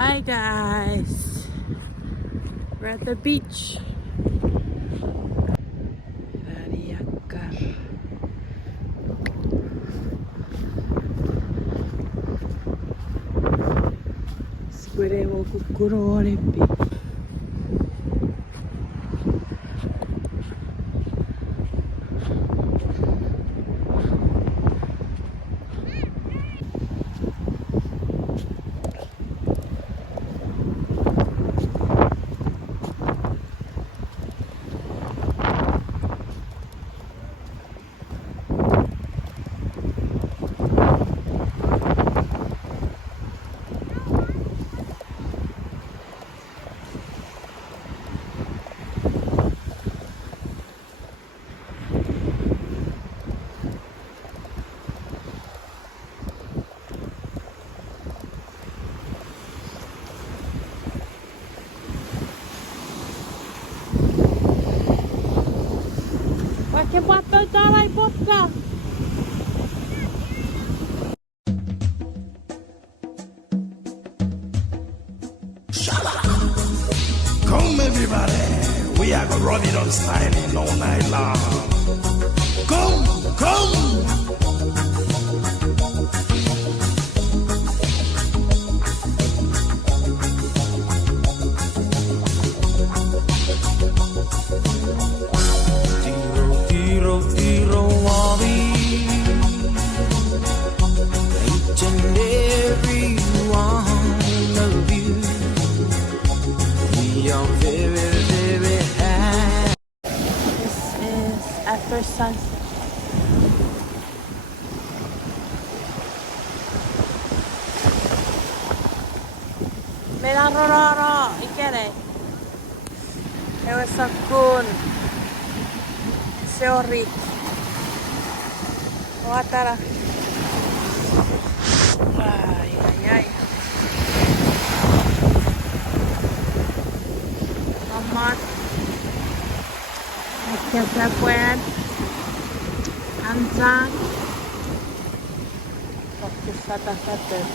Hi guys, we're at the beach. Väliakkar. Squiremo cucurone. Vaikka patoin täällä ei potkaa. Come everybody, we are gonna run it on styling all night long. Come, come. Tiro, tiro, Wally. Each and every one of you. We are very, very happy. This is after sunset. Meillä rororo, ikene. Hevessä kun seorit. Ovat täällä. Ai, ai, ai. Mamma. Ehkä sä pueden antaa 200 säteet.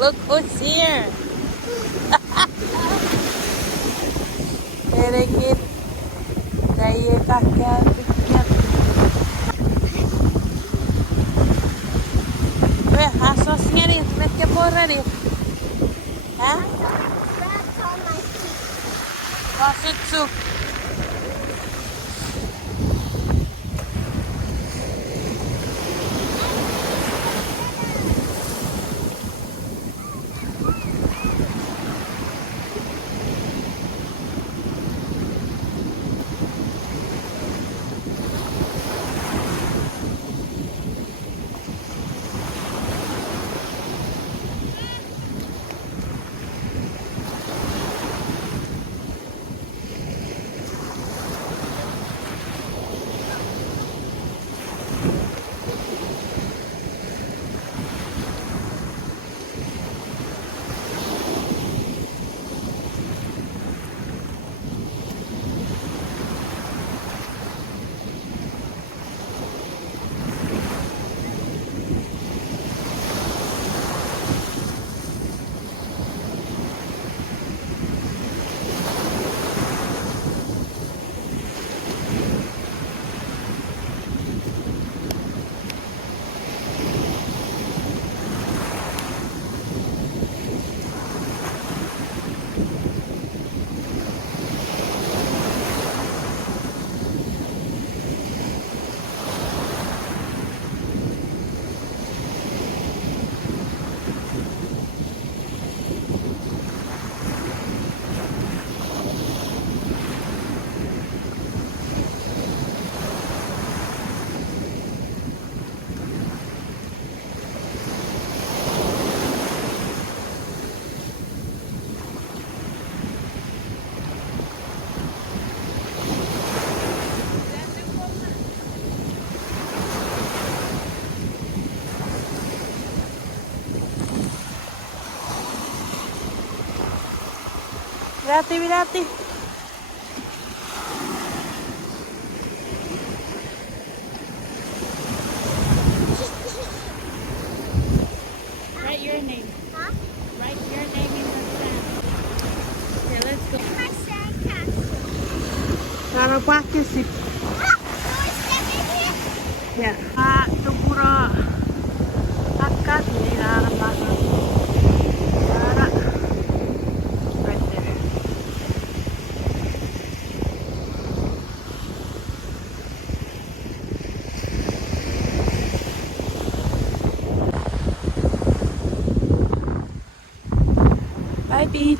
Look who's here! Tietenkin. Teijä kahtia tykkää. Vähän se on sieni, metkä porreli. Hä? Kasutsu. Vidati. Write your name. Huh? Write your name in the sand. Okay, let's go. My sandcastle. Täällä on pakkesit. Oh, is that in here? Ja. Tukuro. Takkat niin arvaa. Saada. Right there. Bye, Beach.